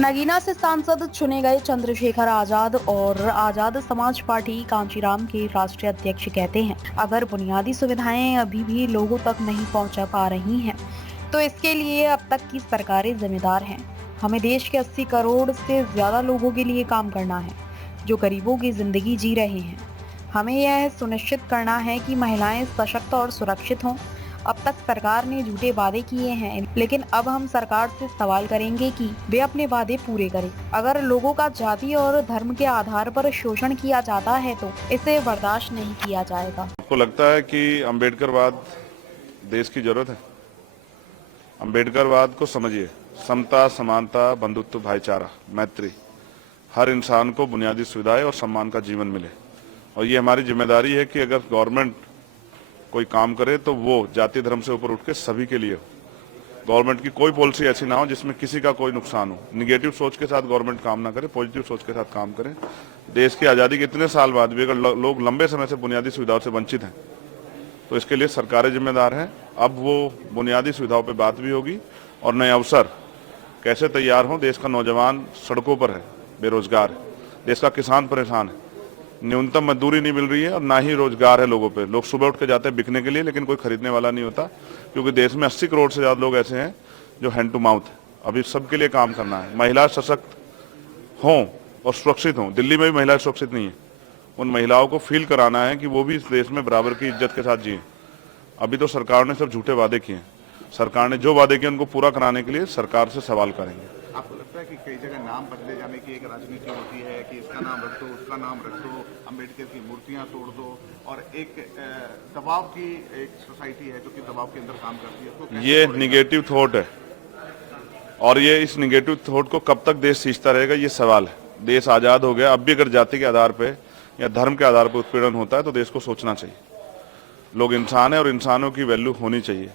नगीना से सांसद चुने गए चंद्रशेखर आजाद और आजाद समाज पार्टी कांचीराम के राष्ट्रीय अध्यक्ष कहते हैं, अगर बुनियादी सुविधाएं अभी भी लोगों तक नहीं पहुंचा पा रही हैं, तो इसके लिए अब तक की सरकारें जिम्मेदार हैं। हमें देश के 80 करोड़ से ज्यादा लोगों के लिए काम करना है, जो गरीबों की जिंदगी जी रहे हैं। हमें यह सुनिश्चित करना है कि महिलाएं सशक्त और सुरक्षित हों। अब तक सरकार ने झूठे वादे किए हैं, लेकिन अब हम सरकार से सवाल करेंगे कि वे अपने वादे पूरे करें। अगर लोगों का जाति और धर्म के आधार पर शोषण किया जाता है तो इसे बर्दाश्त नहीं किया जाएगा। आपको लगता है कि अम्बेडकरवाद देश की जरूरत है? अम्बेडकरवाद को समझिए, समता, समानता, बंधुत्व, भाईचारा, मैत्री, हर इंसान को बुनियादी सुविधाएं और सम्मान का जीवन मिले। और ये हमारी जिम्मेदारी है कि अगर गवर्नमेंट कोई काम करे तो वो जाति धर्म से ऊपर उठ के सभी के लिए हो। गवर्नमेंट की कोई पॉलिसी ऐसी ना हो जिसमें किसी का कोई नुकसान हो। निगेटिव सोच के साथ गवर्नमेंट काम ना करे, पॉजिटिव सोच के साथ काम करे। देश की आज़ादी के इतने साल बाद भी अगर लोग लंबे समय से बुनियादी सुविधाओं से वंचित हैं तो इसके लिए सरकारें जिम्मेदार हैं। अब वो बुनियादी सुविधाओं पर बात भी होगी और नए अवसर कैसे तैयार हों। देश का नौजवान सड़कों पर है, बेरोजगार है, देश का किसान परेशान है, न्यूनतम मजदूरी नहीं मिल रही है और ना ही रोजगार है लोगों पे। लोग सुबह उठ के जाते हैं बिकने के लिए, लेकिन कोई खरीदने वाला नहीं होता, क्योंकि देश में 80 करोड़ से ज्यादा लोग ऐसे हैं जो हैंड टू माउथ है। अभी सबके लिए काम करना है। महिला सशक्त हों और सुरक्षित हों। दिल्ली में भी महिलाएं सुरक्षित नहीं है। उन महिलाओं को फील कराना है कि वो भी इस देश में बराबर की इज्जत के साथ जिए। अभी तो सरकार ने सब झूठे वादे किए हैं। सरकार ने जो वादे किए उनको पूरा कराने के लिए सरकार से सवाल करेंगे। आपको लगता है कि कई जगह नाम बदले जाने की एक राजनीति होती है कि इसका नाम रख दो, उसका नाम रख दो, अम्बेडकर की मूर्तियां तोड़ दो, और एक दबाव की एक सोसाइटी है जो कि दबाव के अंदर काम करती है? ये निगेटिव थॉट है और ये इस निगेटिव थॉट को कब तक देश सींचता रहेगा, ये सवाल है। देश आजाद हो गया, अब भी अगर जाति के आधार पे या धर्म के आधार पर उत्पीड़न होता है तो देश को सोचना चाहिए। लोग इंसान है और इंसानों की वैल्यू होनी चाहिए।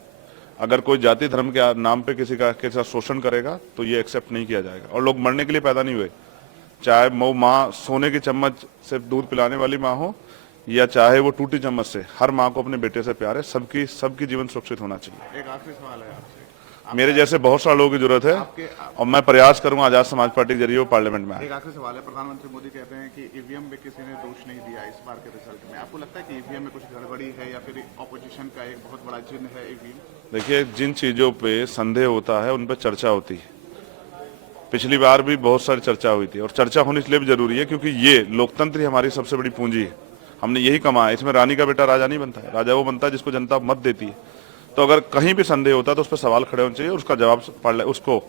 अगर कोई जाति धर्म के नाम पे किसी का के साथ शोषण करेगा तो ये एक्सेप्ट नहीं किया जाएगा। और लोग मरने के लिए पैदा नहीं हुए, चाहे वो माँ सोने की चम्मच से दूध पिलाने वाली माँ हो या चाहे वो टूटी चम्मच से, हर माँ को अपने बेटे से प्यार है। सबकी जीवन सुरक्षित होना चाहिए। एक आखिरी सवाल है आपसे। मेरे जैसे बहुत सारे लोगों की जरूरत है और मैं प्रयास करूंगा आजाद समाज पार्टी के जरिए वो पार्लियामेंट में आए। एक आखिरी सवाल है। प्रधानमंत्री मोदी कहते हैं कि ईवीएम में किसी ने दोष नहीं दिया इस बार के रिजल्ट में। आपको लगता है कि ईवीएम में कुछ गड़बड़ी है या फिर ऑपोजिशन का एक बहुत बड़ा जिन है ईवीएम? देखिए, जिन चीजों पे संदेह होता है उन पर चर्चा होती है। पिछली बार भी बहुत सारी चर्चा हुई थी और चर्चा होनी इसलिए भी जरूरी है क्योंकि ये लोकतंत्र ही हमारी सबसे बड़ी पूंजी है। हमने यही कमाया। इसमें रानी का बेटा राजा नहीं बनता है, राजा वो बनता है जिसको जनता मत देती है। तो अगर कहीं भी संदेह होता है तो उस पर सवाल खड़े होने चाहिए, उसका जवाब उसको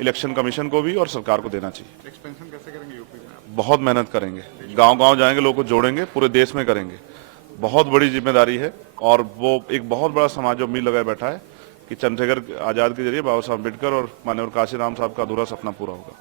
इलेक्शन कमीशन को भी और सरकार को देना चाहिए। एक्सपेंशन कैसे करेंगे यूपी में? बहुत मेहनत करेंगे, गांव-गांव जाएंगे, लोगों को जोड़ेंगे, पूरे देश में करेंगे। बहुत बड़ी जिम्मेदारी है और वो एक बहुत बड़ा समाज जो उम्मीद लगाए बैठा है कि चंद्रशेखर आजाद के जरिए बाबा साहब अम्बेडकर और माननीय कांशीराम साहब का अधूरा सपना पूरा होगा।